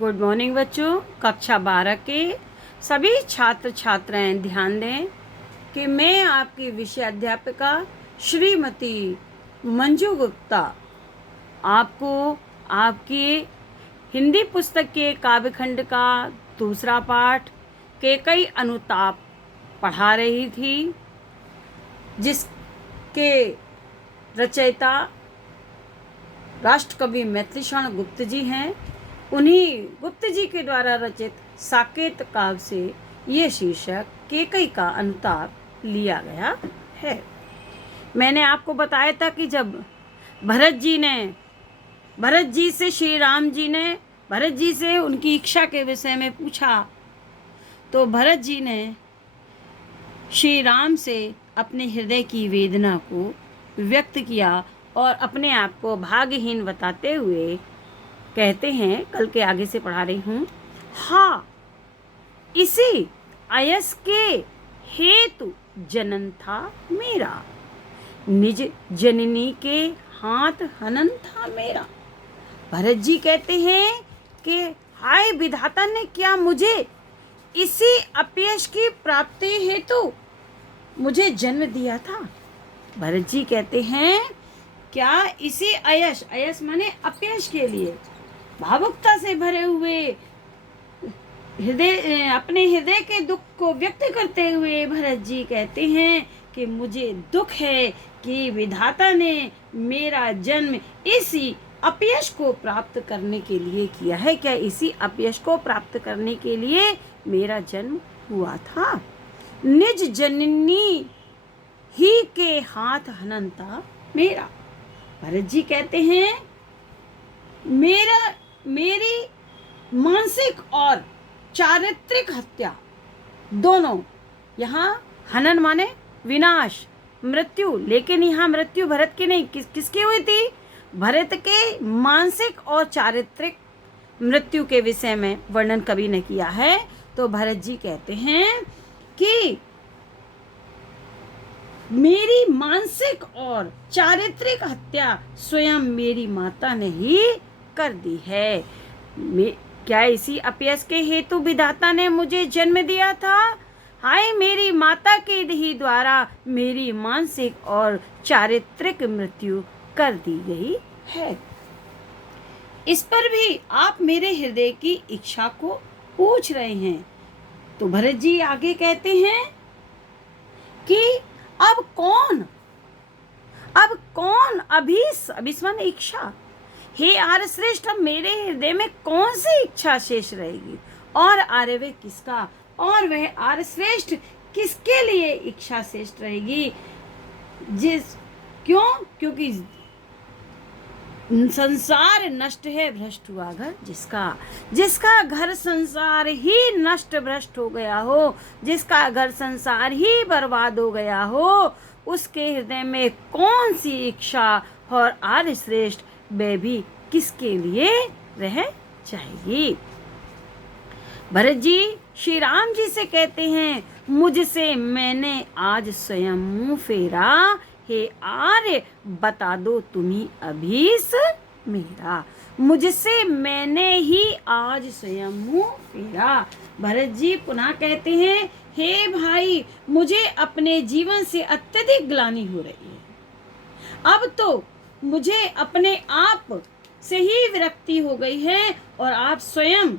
Good morning बच्चों। कक्षा 12 के सभी छात्र छात्राएं ध्यान दें कि मैं आपकी विषय अध्यापिका श्रीमती मंजू गुप्ता आपको आपकी हिंदी पुस्तक के काव्यखंड का दूसरा पाठ के कई अनुताप पढ़ा रही थी, जिसके रचयिता राष्ट्रकवि मैथिलीशरण गुप्त जी हैं। उन्हीं गुप्त जी के द्वारा रचित साकेत काव्य से ये शीर्षक केकई का अनुताप लिया गया है। मैंने आपको बताया था कि जब भरत जी से श्री राम जी ने भरत जी से उनकी इच्छा के विषय में पूछा, तो भरत जी ने श्री राम से अपने हृदय की वेदना को व्यक्त किया और अपने आप को भाग्यहीन बताते हुए कहते हैं, कल के आगे से पढ़ा रही हूँ। हाँ, इसी आयस के हेतु जनन था मेरा, निज जननी के हाथ हनन था मेरा। भरत जी कहते हैं कि हाय विधाता ने क्या मुझे इसी अपयश की प्राप्ति हेतु मुझे जन्म दिया था। भरत जी कहते हैं क्या इसी अयश माने अपयश के लिए भावुकता से भरे हुए अपने हृदय के दुख को व्यक्त करते हुए भरत जी कहते हैं कि मुझे दुख है कि विधाता ने मेरा जन्म इसी अपयश को प्राप्त करने के लिए किया है। क्या इसी अपयश को प्राप्त करने के लिए मेरा जन्म हुआ था। निज जननी ही के हाथ हननता मेरा। भरत जी कहते हैं मेरी मानसिक और चारित्रिक हत्या दोनों, यहाँ हनन माने विनाश, मृत्यु, लेकिन यहाँ मृत्यु भरत की नहीं, किसकी हुई थी। भरत के मानसिक और चारित्रिक मृत्यु के विषय में वर्णन कवि ने किया है। तो भरत जी कहते हैं कि मेरी मानसिक और चारित्रिक हत्या स्वयं मेरी माता ने ही कर दी है। क्या इसी अपयश के हेतु विधाता ने मुझे जन्म दिया था। हाय मेरी माता के ही द्वारा मेरी मानसिक और चारित्रिक मृत्यु कर दी गई है। इस पर भी आप मेरे हृदय की इच्छा को पूछ रहे हैं। तो भरत जी आगे कहते हैं कि अब कौन अभिस्मन इच्छा, हे आर्य श्रेष्ठ, अब मेरे हृदय में कौन सी इच्छा शेष रहेगी। और आर्य वे किसका, और वह आर्य श्रेष्ठ किसके लिए इच्छा शेष रहेगी। क्योंकि संसार नष्ट है, भ्रष्ट हुआ घर जिसका घर संसार ही नष्ट भ्रष्ट हो गया हो, जिसका घर संसार ही बर्बाद हो गया हो, उसके हृदय में कौन सी इच्छा और आर्य श्रेष्ठ वे भी किसके लिए रह जाएगी। भरत जी श्री राम जी से कहते हैं मुझसे मैंने आज स्वयं मुंह फेरा, हे आर्य बता दो तुम्ही अभीस मेरा। मुझसे मैंने ही आज स्वयं मुंह फेरा। भरत जी पुनः कहते हैं हे भाई, मुझे अपने जीवन से अत्यधिक ग्लानि हो रही है। अब तो मुझे अपने आप से ही विरक्ति हो गई है और आप स्वयं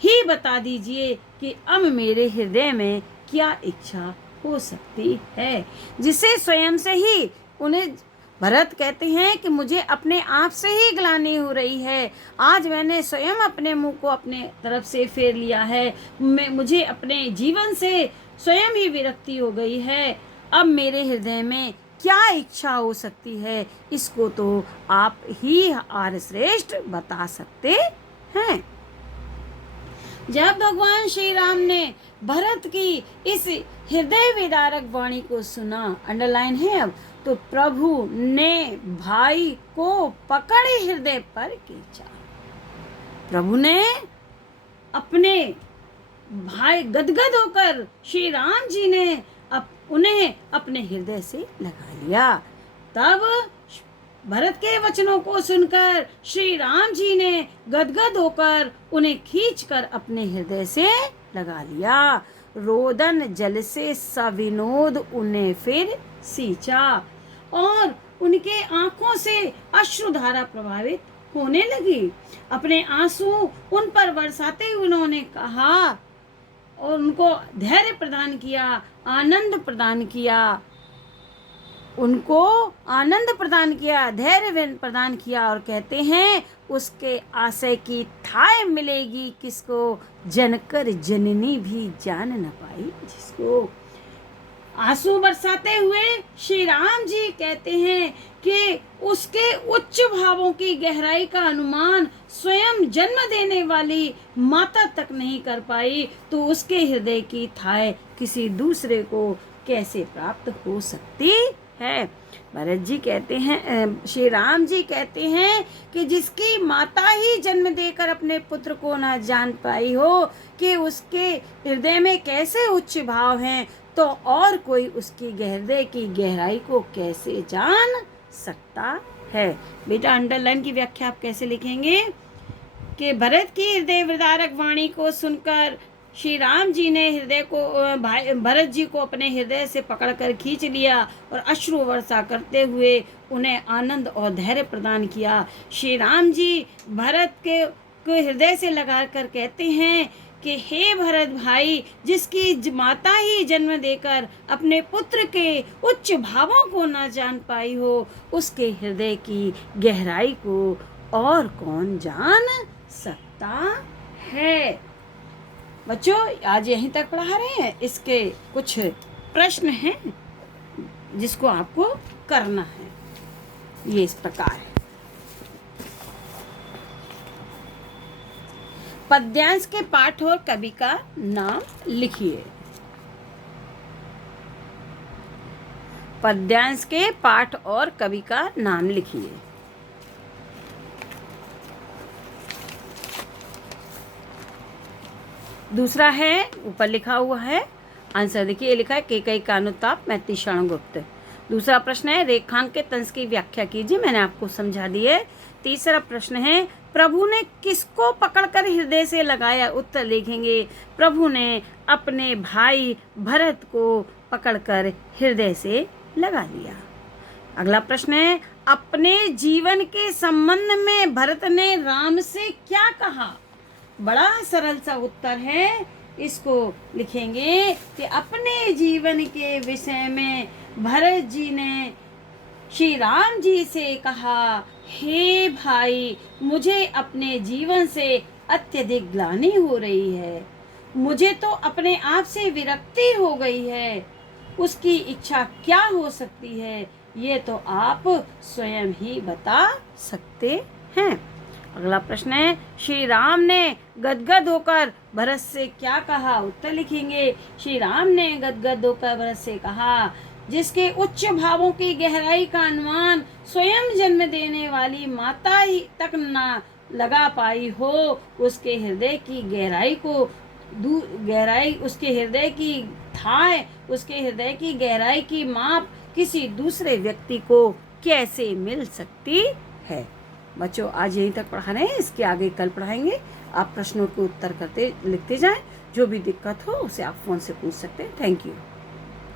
ही बता दीजिए कि अब मेरे हृदय में क्या इच्छा हो सकती है, जिसे स्वयं से ही उन्हें भरत कहते हैं कि मुझे अपने आप से ही ग्लानि हो रही है। आज मैंने स्वयं अपने मुंह को अपने तरफ से फेर लिया है। मुझे अपने जीवन से स्वयं ही विरक्ति हो गई है। अब मेरे हृदय में क्या इच्छा हो सकती है, इसको तो आप ही आर्य श्रेष्ठ बता सकते हैं। जब भगवान श्री राम ने भरत की इस हृदय विदारक वाणी को सुना, अंडरलाइन है अब, तो प्रभु ने भाई को पकड़े हृदय पर खींचा। प्रभु ने अपने भाई गदगद होकर श्री राम जी ने उन्हें अपने हृदय से लगा लिया। तब भरत के वचनों को सुनकर श्री राम जी ने गदगद होकर उन्हें खींचकर अपने हृदय से लगा लिया। रोदन जल से सविनोद उन्हें फिर सींचा और उनके आंखों से अश्रुधारा प्रभावित होने लगी। अपने आंसू उन पर बरसाते हुए उन्होंने कहा और उनको धैर्य प्रदान किया, आनंद प्रदान किया, उनको आनंद प्रदान किया, धैर्य प्रदान किया और कहते हैं उसके आशय की थाय मिलेगी किसको, जनकर जननी भी जान न पाई जिसको। आंसू बरसाते हुए श्री राम जी कहते हैं कि उसके उच्च भावों की गहराई का अनुमान स्वयं जन्म देने वाली माता तक नहीं कर पाई, तो उसके हृदय की थाय किसी दूसरे को कैसे प्राप्त हो सकती है। भरत जी कहते हैं, श्री राम जी कहते हैं कि जिसकी माता ही जन्म देकर अपने पुत्र को न जान पाई हो कि उसके हृदय में कैसे उच्च भाव हैं, तो और कोई उसकी हृदय की गहराई को कैसे जान सकता है। बेटा अंडरलाइन की व्याख्या आप कैसे लिखेंगे कि भरत की हृदय विदारक वाणी को सुनकर श्री राम जी ने हृदय को भरत जी को अपने हृदय से पकड़कर खींच लिया और अश्रु वर्षा करते हुए उन्हें आनंद और धैर्य प्रदान किया। श्री राम जी भरत के हृदय से लगाकर कहते हैं कि हे भरत भाई, जिसकी माता ही जन्म देकर अपने पुत्र के उच्च भावों को न जान पाई हो, उसके हृदय की गहराई को और कौन जान सकता है। बच्चों आज यहीं तक पढ़ा रहे हैं, इसके कुछ प्रश्न हैं जिसको आपको करना है। ये इस प्रकार है। पद्यांश के पाठ और कवि का नाम लिखिए। पद्यांश के पाठ और कवि का नाम लिखिए। दूसरा है, ऊपर लिखा हुआ है, आंसर देखिए, ये लिखा है केकई का अनुताप मैत्री शरण गुप्त। दूसरा प्रश्न है रेखांक के तंज की व्याख्या कीजिए, मैंने आपको समझा दी है। तीसरा प्रश्न है प्रभु ने किसको पकड़कर हृदय से लगाया, उत्तर लिखेंगे प्रभु ने अपने भाई भरत को पकड़कर हृदय से लगा लिया। अगला प्रश्न है अपने जीवन के संबंध में भरत ने राम से क्या कहा। बड़ा सरल सा उत्तर है, इसको लिखेंगे कि अपने जीवन के विषय में भरत जी ने श्री राम जी से कहा, हे भाई, मुझे अपने जीवन से अत्यधिक ग्लानि हो रही है, मुझे तो अपने आप से विरक्ति हो गई है, उसकी इच्छा क्या हो सकती है ये तो आप स्वयं ही बता सकते हैं। अगला प्रश्न है श्री राम ने गदगद होकर भरत से क्या कहा, उत्तर लिखेंगे श्री राम ने गदगद होकर भरत से कहा, जिसके उच्च भावों की गहराई का अनुमान स्वयं जन्म देने वाली माता ही तक न लगा पाई हो, उसके हृदय की गहराई को उसके हृदय की थाह, उसके हृदय की गहराई की माप किसी दूसरे व्यक्ति को कैसे मिल सकती है। बच्चों आज यहीं तक पढ़ा रहे हैं, इसके आगे कल पढ़ाएंगे। आप प्रश्नों के उत्तर करते लिखते जाएं, जो भी दिक्कत हो उसे आप फोन से पूछ सकते हैं। Thank you.